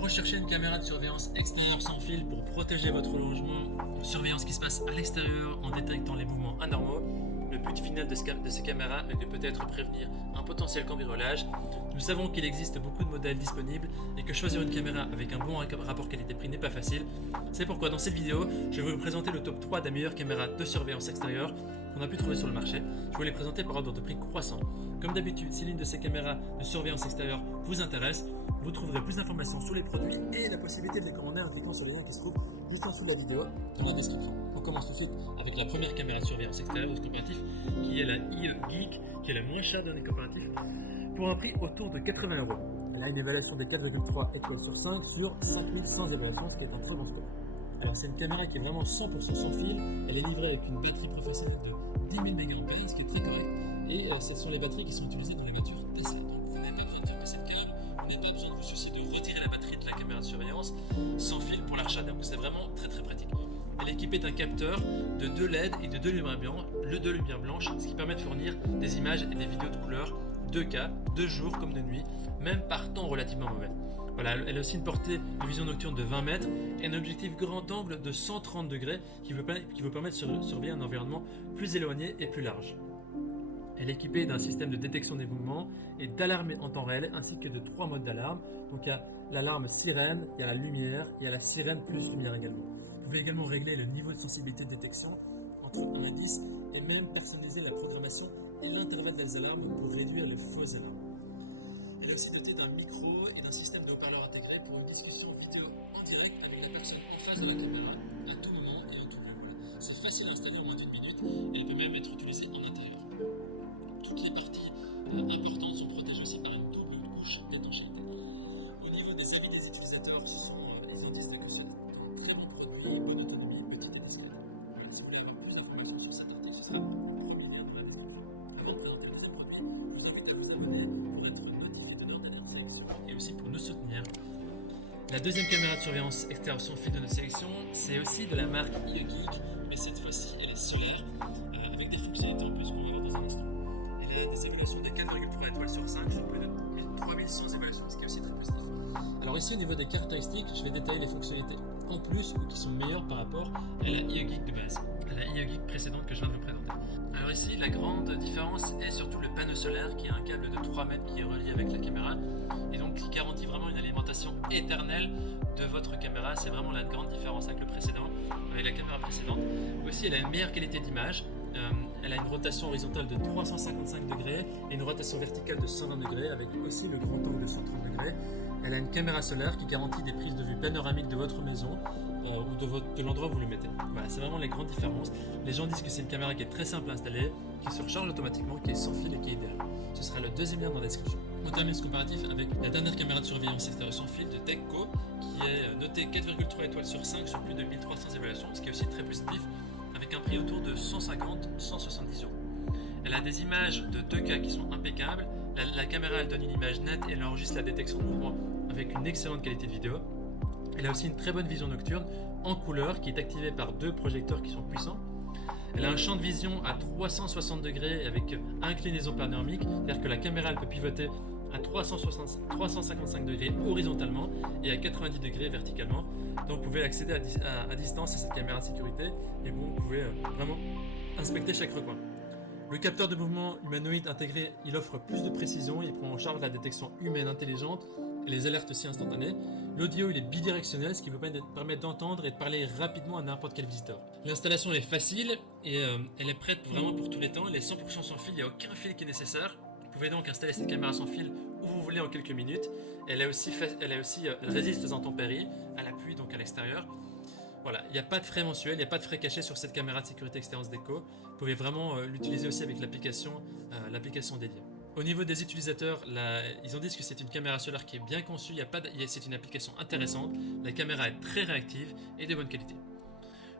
Vous recherchez une caméra de surveillance extérieure sans fil pour protéger votre logement, surveillance qui se passe à l'extérieur en détectant les mouvements anormaux. Le but final de ces caméras est de peut-être prévenir un potentiel cambriolage. Nous savons qu'il existe beaucoup de modèles disponibles et que choisir une caméra avec un bon rapport qualité-prix n'est pas facile. C'est pourquoi dans cette vidéo, je vais vous présenter le top 3 des meilleures caméras de surveillance extérieure qu'on a pu trouver sur le marché. Je vais les présenter par ordre de prix croissant. Comme d'habitude, si l'une de ces caméras de surveillance extérieure vous intéresse, vous trouverez plus d'informations sur les produits et la possibilité de les commander en cliquant sur le lien qui se trouve juste en dessous de la vidéo dans la description. On commence tout de suite avec la première caméra de surveillance extérieure au comparatif qui est la iGeek, qui est la moins chère dans les comparatifs, pour un prix autour de 80 €. Elle a une évaluation de 4,3 étoiles sur 5 sur 5100 évaluations, ce qui est un très bon score. Alors c'est une caméra qui est vraiment 100% sans fil, elle est livrée avec une batterie professionnelle de 10 000 mAh, ce qui est très correct, et ce sont les batteries qui sont utilisées dans les voitures Tesla. Donc vous n'avez pas besoin de faire passer de câble, vous n'avez pas besoin de vous soucier de retirer la batterie de la caméra de surveillance sans fil pour la recharger, donc c'est vraiment très pratique. Elle est équipée d'un capteur, de 2 LED et de 2 lumières blanches, ce qui permet de fournir des images et des vidéos de couleur 2K, de jour comme de nuit, même par temps relativement mauvais. Voilà, elle a aussi une portée de vision nocturne de 20 mètres et un objectif grand angle de 130 degrés qui vous permet de surveiller un environnement plus éloigné et plus large. Elle est équipée d'un système de détection des mouvements et d'alarme en temps réel ainsi que de 3 modes d'alarme. Donc il y a l'alarme sirène, il y a la lumière, il y a la sirène plus lumière également. Vous pouvez également régler le niveau de sensibilité de détection entre 1 et 10 et même personnaliser la programmation et l'intervalle des alarmes pour réduire les fausses alarmes. Elle est aussi dotée d'un micro et d'un système de haut-parleur intégré pour une discussion vidéo en direct avec la personne en face de la caméra à tout moment et en tout cas. Voilà. C'est facile à installer en moins d'1 minute et elle peut même être utilisée en intérieur. Toutes les parties importantes sont protégées aussi par une double couche d'étanchéité. Au niveau des avis des utilisateurs, ce sont les indices de caution d'un très bon produit, bonne autonomie, petite et discrète. Voilà, si vous voulez avoir plus d'informations sur cet article, ce sera le premier lien dans la description. Avant de présenter le deuxième produit, je vous invite à vous abonner pour être notifié de notre dernière sélection et aussi pour nous soutenir. La deuxième caméra de surveillance extérieure sans fil de notre sélection, c'est aussi de la marque iGeek, mais cette fois-ci elle est solaire avec des fonctionnalités en plus qu'on va voir dans un instant. Elle a des évaluations de 4,3 étoiles sur 5 sur plus de 3100 évaluations, ce qui est aussi très positif. Alors ici au niveau des caractéristiques, je vais détailler les fonctionnalités en plus ou qui sont meilleures par rapport à la iGeek de base, à la iGeek précédente que je viens de vous présenter. Alors ici, la grande différence est surtout le panneau solaire qui a un câble de 3 mètres qui est relié avec la caméra et donc qui garantit vraiment une alimentation éternelle de votre caméra. C'est vraiment la grande différence avec la caméra précédente. Aussi, elle a une meilleure qualité d'image. Elle a une rotation horizontale de 355 degrés et une rotation verticale de 120 degrés avec aussi le grand angle de 130 degrés. Elle a une caméra solaire qui garantit des prises de vue panoramiques de votre maison ou de l'endroit où vous le mettez. Voilà, c'est vraiment les grandes différences. Les gens disent que c'est une caméra qui est très simple à installer, qui se recharge automatiquement, qui est sans fil et qui est idéale. Ce sera le deuxième lien dans la description. On termine ce comparatif avec la dernière caméra de surveillance extérieure sans fil de Dekko qui est notée 4,3 étoiles sur 5 sur plus de 1300 évaluations, ce qui est aussi très positif, avec un prix autour de 150-170 €. Elle a des images de 2K qui sont impeccables. La caméra elle donne une image nette et elle enregistre la détection de mouvement avec une excellente qualité de vidéo. Elle a aussi une très bonne vision nocturne en couleur qui est activée par 2 projecteurs qui sont puissants. Elle a un champ de vision à 360 degrés avec inclinaison panoramique, c'est-à-dire que la caméra elle peut pivoter à 355 degrés horizontalement et à 90 degrés verticalement. Donc vous pouvez accéder à distance à cette caméra de sécurité et bon, vous pouvez vraiment inspecter chaque recoin. Le capteur de mouvement humanoïde intégré, il offre plus de précision, il prend en charge la détection humaine intelligente et les alertes aussi instantanées. L'audio il est bidirectionnel, ce qui vous permet d'entendre et de parler rapidement à n'importe quel visiteur. L'installation est facile et elle est prête vraiment pour tous les temps, elle est 100% sans fil, il n'y a aucun fil qui est nécessaire. Vous pouvez donc installer cette caméra sans fil où vous voulez en quelques minutes. Elle résiste aux intempéries, à la pluie donc à l'extérieur. Voilà, il n'y a pas de frais mensuels, il n'y a pas de frais cachés sur cette caméra de sécurité extérieure Dekko. Vous pouvez vraiment l'utiliser aussi avec l'application dédiée. Au niveau des utilisateurs, ils ont dit que c'est une caméra solaire qui est bien conçue, c'est une application intéressante, la caméra est très réactive et de bonne qualité.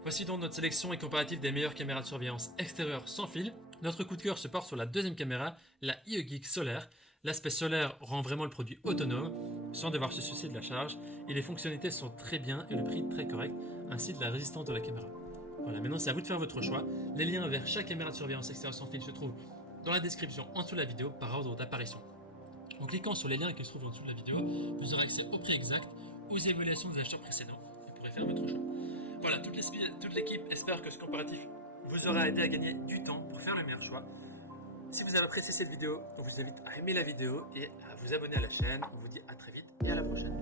Voici donc notre sélection et comparatif des meilleures caméras de surveillance extérieure sans fil. Notre coup de cœur se porte sur la deuxième caméra, la iGeek solaire. L'aspect solaire rend vraiment le produit autonome, sans devoir se soucier de la charge, et les fonctionnalités sont très bien et le prix très correct, ainsi de la résistance de la caméra. Voilà, maintenant c'est à vous de faire votre choix. Les liens vers chaque caméra de surveillance extérieure sans fil se trouvent dans la description en dessous de la vidéo par ordre d'apparition. En cliquant sur les liens qui se trouvent en dessous de la vidéo, vous aurez accès au prix exact, aux évaluations des acheteurs précédents. Vous pourrez faire votre choix. Voilà, toute l'équipe espère que ce comparatif vous aura aidé à gagner du temps pour faire le meilleur choix. Si vous avez apprécié cette vidéo, on vous invite à aimer la vidéo et à vous abonner à la chaîne. On vous dit à très vite et à la prochaine.